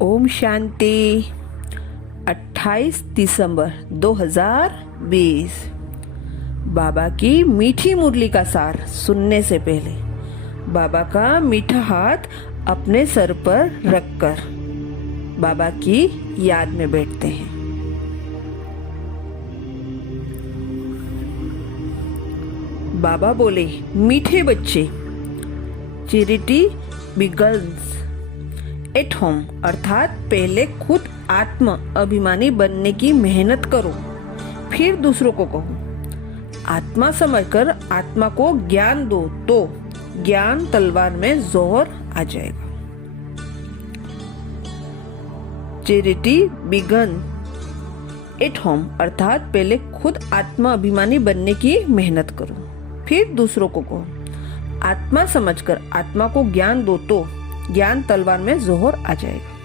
ओम शांति। 28 दिसंबर 2020। बाबा की मीठी मुरली का सार सुनने से पहले बाबा का मीठा हाथ अपने सर पर रखकर बाबा की याद में बैठते हैं। बाबा बोले, मीठे बच्चे, चैरिटी बिगन्स एट होम, अर्थात पहले खुद आत्म अभिमानी बनने की मेहनत करो, फिर दूसरों को कहो। आत्मा समझकर आत्मा को ज्ञान दो तो ज्ञान तलवार में जोहर आ जाएगा। चैरिटी बिगन एट होम, अर्थात पहले खुद आत्मा अभिमानी बनने की मेहनत करो, फिर दूसरों को कहो। आत्मा समझकर आत्मा को ज्ञान दो तो ज्ञान तलवार में जोहर आ जाएगा।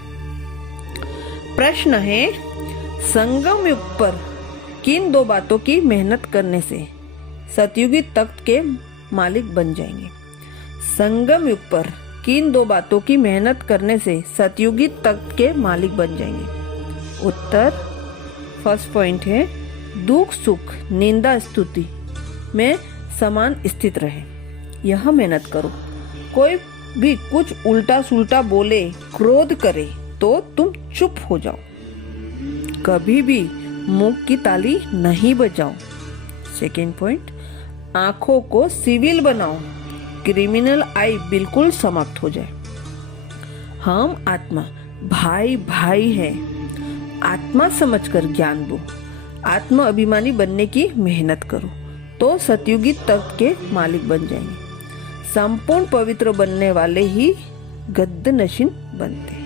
प्रश्न है, संगम युग पर किन दो बातों की मेहनत करने से सतयुगी तख्त के मालिक बन जाएंगे? संगम युग पर किन दो बातों की मेहनत करने से सतयुगी तख्त के मालिक बन जाएंगे? उत्तर, फर्स्ट पॉइंट है, दुख सुख निंदा स्तुति में समान स्थित रहे, यह मेहनत करो। कोई भी कुछ उल्टा सुल्टा बोले, क्रोध करे तो तुम चुप हो जाओ, कभी भी मुंह की ताली नहीं बजाओ। सेकेंड पॉइंट, आंखों को सिविल बनाओ, क्रिमिनल आई बिल्कुल समाप्त हो जाए। हम आत्मा भाई भाई है, आत्मा समझकर ज्ञान दो, आत्मा अभिमानी बनने की मेहनत करो तो सतयुगी तख्त के मालिक बन जाएंगे। संपूर्ण पवित्र बनने वाले ही गद्द नशीन बनते हैं।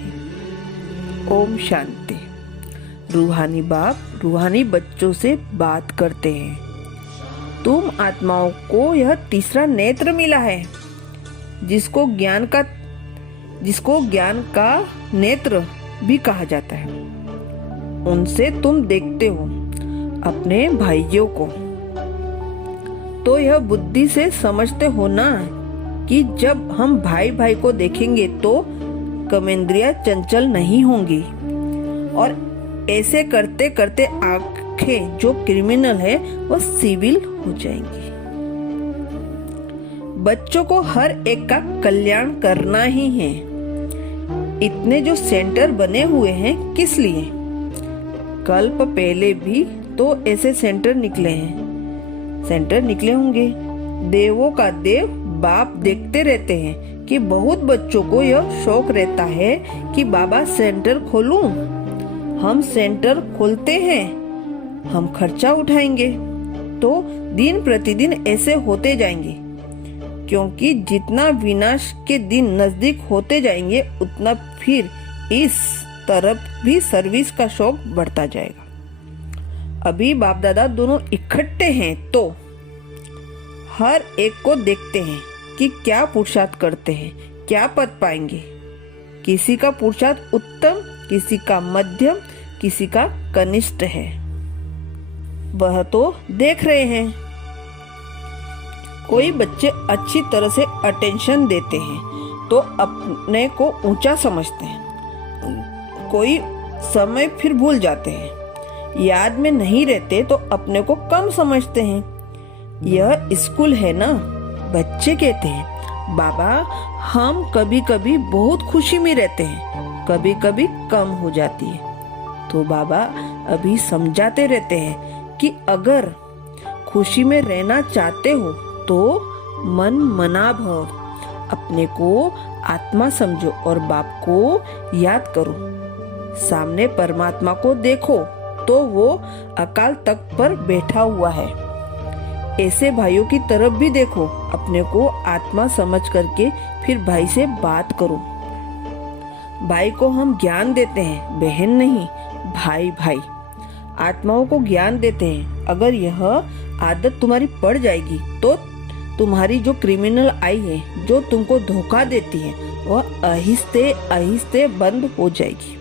ओम शांति। रूहानी बाप रूहानी बच्चों से बात करते हैं। तुम आत्माओं को यह तीसरा नेत्र मिला है, जिसको ज्ञान का नेत्र भी कहा जाता है। उनसे तुम देखते हो अपने भाइयों को, तो यह बुद्धि से समझते हो ना कि जब हम भाई भाई को देखेंगे तो कर्मेंद्रियां चंचल नहीं होंगी और ऐसे करते करते आंखें जो क्रिमिनल है वो सिविल हो जाएंगी। बच्चों को हर एक का कल्याण करना ही है। इतने जो सेंटर बने हुए हैं किस लिए? कल्प पहले भी तो ऐसे सेंटर निकले होंगे। देवों का देव बाप देखते रहते हैं कि बहुत बच्चों को यह शौक रहता है कि बाबा सेंटर खोलूं। हम सेंटर खोलते हैं, हम खर्चा उठाएंगे, तो दिन प्रतिदिन ऐसे होते जाएंगे, क्योंकि जितना विनाश के दिन नजदीक होते जाएंगे उतना फिर इस तरफ भी सर्विस का शौक बढ़ता जाएगा। अभी बाप दादा दोनों इकट्ठे हैं तो हर एक को देखते हैं कि क्या पुरुषार्थ करते हैं, क्या पद पाएंगे। किसी का पुरुषार्थ उत्तम, किसी का मध्यम, किसी का कनिष्ठ है, वह तो देख रहे हैं। कोई बच्चे अच्छी तरह से अटेंशन देते हैं तो अपने को ऊंचा समझते हैं, कोई समय फिर भूल जाते हैं, याद में नहीं रहते तो अपने को कम समझते हैं। यह स्कूल है ना। बच्चे कहते हैं, बाबा हम कभी कभी बहुत खुशी में रहते हैं, कभी कभी कम हो जाती है। तो बाबा अभी समझाते रहते हैं कि अगर खुशी में रहना चाहते हो तो मन मना भव, अपने को आत्मा समझो और बाप को याद करो। सामने परमात्मा को देखो तो वो अकाल तख्त पर बैठा हुआ है। ऐसे भाइयों की तरफ भी देखो, अपने को आत्मा समझ करके फिर भाई से बात करो। भाई को हम ज्ञान देते हैं, बहन नहीं, भाई भाई। आत्माओं को ज्ञान देते हैं। अगर यह आदत तुम्हारी पड़ जाएगी तो तुम्हारी जो क्रिमिनल आई है, जो तुमको धोखा देती है, वह आहिस्ते आहिस्ते बंद हो जाएगी।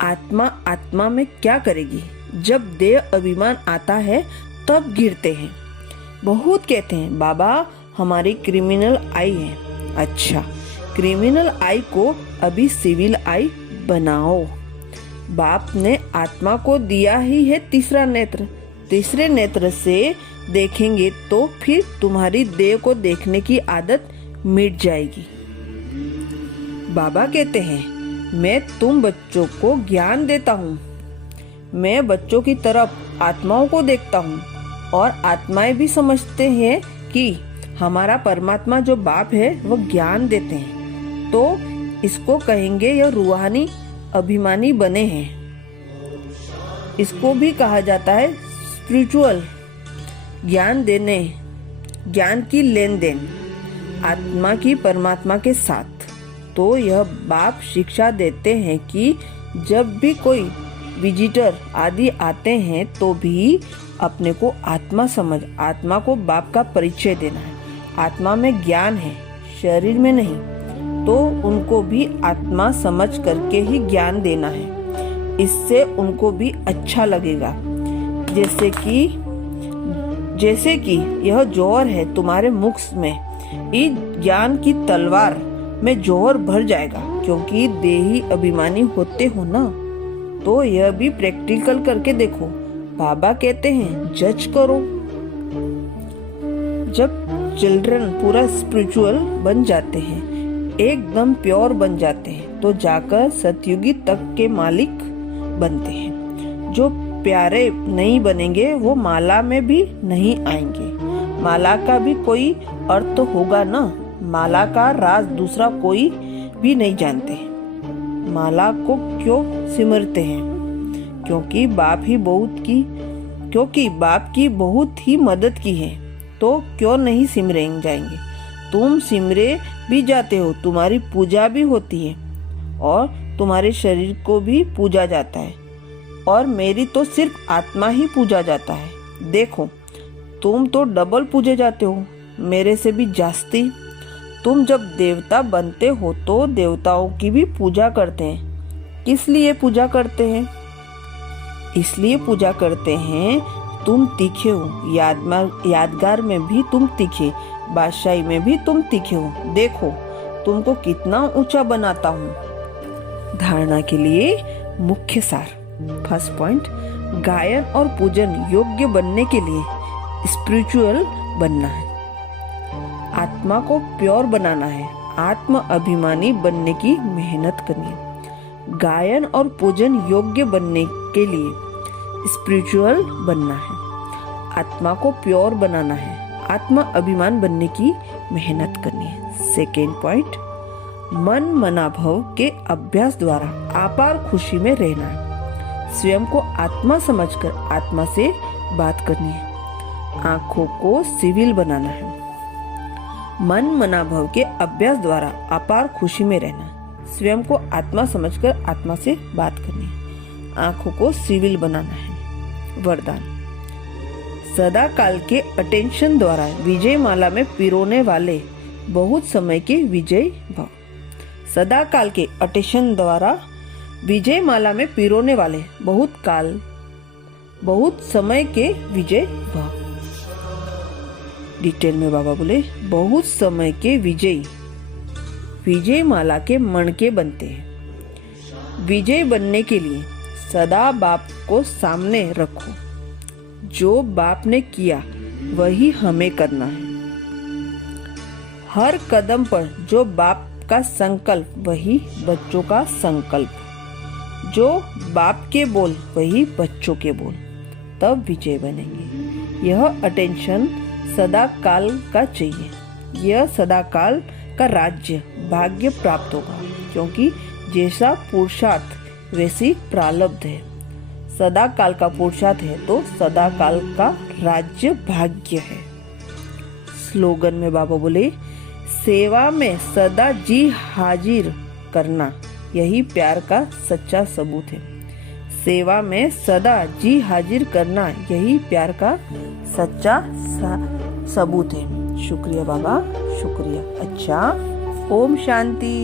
आत्मा में क्या करेगी? जब देह अभिमान आता है तब गिरते हैं। बहुत कहते हैं, बाबा हमारी क्रिमिनल आई है। अच्छा, क्रिमिनल आई को अभी सिविल आई बनाओ। बाप ने आत्मा को दिया ही है तीसरा नेत्र। तीसरे नेत्र से देखेंगे तो फिर तुम्हारी देह को देखने की आदत मिट जाएगी। बाबा कहते हैं, मैं तुम बच्चों को ज्ञान देता हूँ। मैं बच्चों की तरफ आत्माओं को देखता हूँ और आत्माएं भी समझते हैं कि हमारा परमात्मा जो बाप है वह ज्ञान देते हैं, तो इसको कहेंगे यह रूहानी अभिमानी बने हैं। इसको भी कहा जाता है स्पिरिचुअल ज्ञान देने, ज्ञान की लेन देन आत्मा की परमात्मा के साथ। तो यह बाप शिक्षा देते हैं कि जब भी कोई विजिटर आदि आते हैं तो भी अपने को आत्मा समझ, आत्मा को बाप का परिचय देना है। आत्मा में ज्ञान है, शरीर में नहीं, तो उनको भी आत्मा समझ करके ही ज्ञान देना है। इससे उनको भी अच्छा लगेगा। जैसे कि यह जौहर है तुम्हारे मुख में, इस ज्ञान की तलवार में जौहर भर जाएगा। क्योंकि देही अभिमानी होते हो ना, तो यह भी प्रैक्टिकल करके देखो। बाबा कहते हैं जज करो। जब चिल्ड्रन पूरा स्पिरिचुअल बन जाते हैं, एकदम प्योर बन जाते हैं, तो जाकर सतयुगी तक के मालिक बनते हैं। जो प्यारे नहीं बनेंगे वो माला में भी नहीं आएंगे। माला का भी कोई अर्थ होगा ना। माला का राज दूसरा कोई भी नहीं जानते। माला को क्यों सिमरते हैं? क्योंकि बाप की बहुत ही मदद की है, तो क्यों नहीं सिमरे जाएंगे। तुम सिमरे भी जाते हो, तुम्हारी पूजा भी होती है और तुम्हारे शरीर को भी पूजा जाता है, और मेरी तो सिर्फ आत्मा ही पूजा जाता है। देखो, तुम तो डबल पूजे जाते हो, मेरे से भी जास्ती। तुम जब देवता बनते हो तो देवताओं की भी पूजा करते हैं। किस लिए पूजा करते हैं? इसलिए पूजा करते हैं तुम तीखे हो, यादगार में भी तुम तीखे, बादशाही में भी तुम तीखे हो। देखो तुमको कितना ऊंचा बनाता हूँ। धारणा के लिए मुख्य सार। फर्स्ट पॉइंट, गायन और पूजन योग्य बनने के लिए स्पिरिचुअल बनना है, आत्मा को प्योर बनाना है, आत्म अभिमानी बनने की मेहनत करनी है। गायन और पूजन योग्य बनने के लिए स्पिरिचुअल बनना है, आत्मा को प्योर बनाना है, आत्म अभिमान बनने की मेहनत करनी है। सेकेंड पॉइंट, मन मनाभव के अभ्यास द्वारा अपार खुशी में रहना है। स्वयं को आत्मा समझकर आत्मा से बात करनी है। आंखों को सिविल बनाना है। मन मनाभव के अभ्यास द्वारा अपार खुशी में रहना, स्वयं को आत्मा समझकर आत्मा से बात करनी है। आंखों को सिविल बनाना है। वरदान, सदा काल के अटेंशन द्वारा विजय माला में पिरोने वाले बहुत समय के विजय भाव। सदा काल के अटेंशन द्वारा विजय माला में पिरोने वाले बहुत समय के विजय भाव। डिटेल में बाबा बोले, बहुत समय के विजय माला के मणके बनते हैं। विजय बनने के लिए सदा बाप को सामने रखो। जो बाप ने किया वही हमें करना है। हर कदम पर जो बाप का संकल्प वही बच्चों का संकल्प। जो बाप के बोल वही बच्चों के बोल, तब विजय बनेंगे। यह अटेंशन सदा काल का चाहिए। यह सदा काल का राज्य भाग्य प्राप्त होगा, क्योंकि जैसा पुरुषार्थ वैसी प्रारब्ध है। सदा काल का पुरुषार्थ है तो सदा काल का राज्य भाग्य है। स्लोगन में बाबा बोले, सेवा में सदा जी हाजिर करना यही प्यार का सच्चा सबूत है। सेवा में सदा जी हाजिर करना यही प्यार का सच्चा सबूत है। शुक्रिया बाबा, शुक्रिया। अच्छा, ओम शांति।